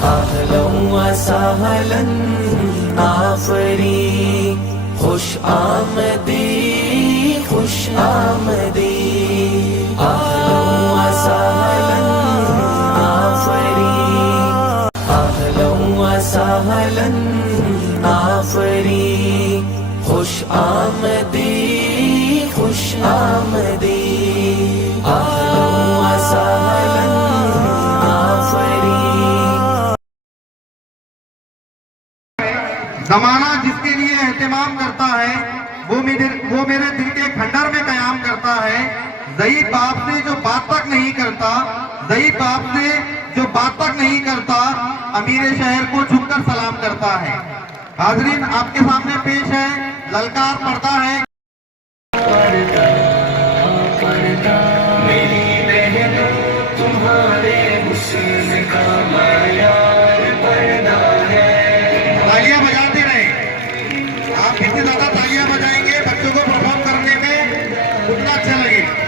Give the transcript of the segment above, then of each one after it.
अहलन व सहलन आफरी, खुश आमदी खुश आमदी। अहलन व सहलन आफरी, अहलन व सहलन आफरी, खुश आमदी खुश आमदी। अहलन व सहलन आफरी। जमाना जिसके लिए एहतमाम करता है वो मेरे दिल के खंडर में कयाम करता है। ज़ईफ़ बाप से जो बात तक नहीं करता, ज़ईफ़ बाप से जो बात तक नहीं करता, अमीर शहर को झुककर सलाम करता है। हाजरीन, आपके सामने पेश है ललकार पर्दा है। मेरी बहनों तुम्हारे हुस्न का मायार पर्दा है। तालियां बजाते रहे। आप जितनी ज्यादा तालियां बजाएंगे बच्चों को परफॉर्म करने में उतना अच्छा लगेगा।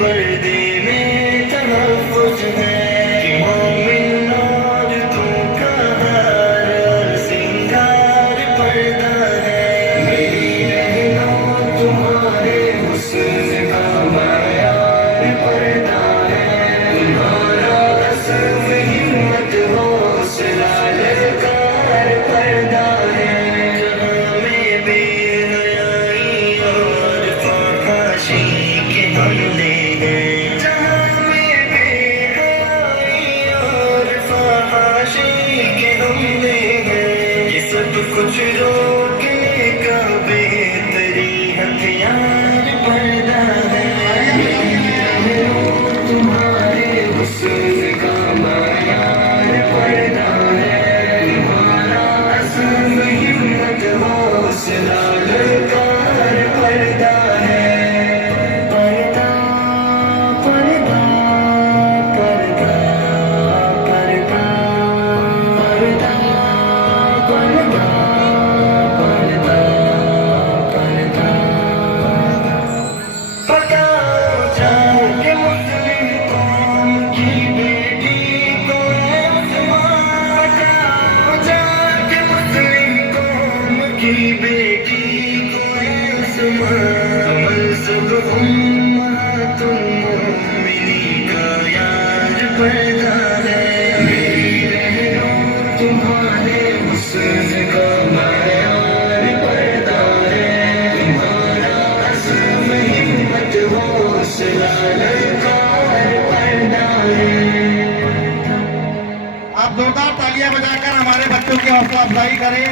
पर्दे में तहफ़्फ़ुज़ है कि मोमिन औरतों का हार और सिंगार पर्दा है। मेरी बहनों तुम्हारे हुस्न का मायार पर्दा है। तुम्हारा अज़्म हिम्मत हौसला ललकार पर्दा है। जहाँ में बेहयाई और फ़हाशी के हमले कुछ रोकने का बेहतरी हथियार पर्दा है। तुम्हारे हुस्न का मायार पर्दा है। तुम्हारा अज़्म हिम्मत हौसला ललकार पर्दा है। पर्दा पर्दा पर्दा पर्दा पर्दा की बेटी को सब उम्मतुल मोमिनीन का यार पर्दा है। मेरी बहनों तुम्हारे हुस्न का मायार पर्दा है। तुम्हारा अज़्म हिम्मत हौसला ललकार पर्दा है। आप जोरदार तालियां बजाकर हमारे बच्चों की हौसला अफजाई करें।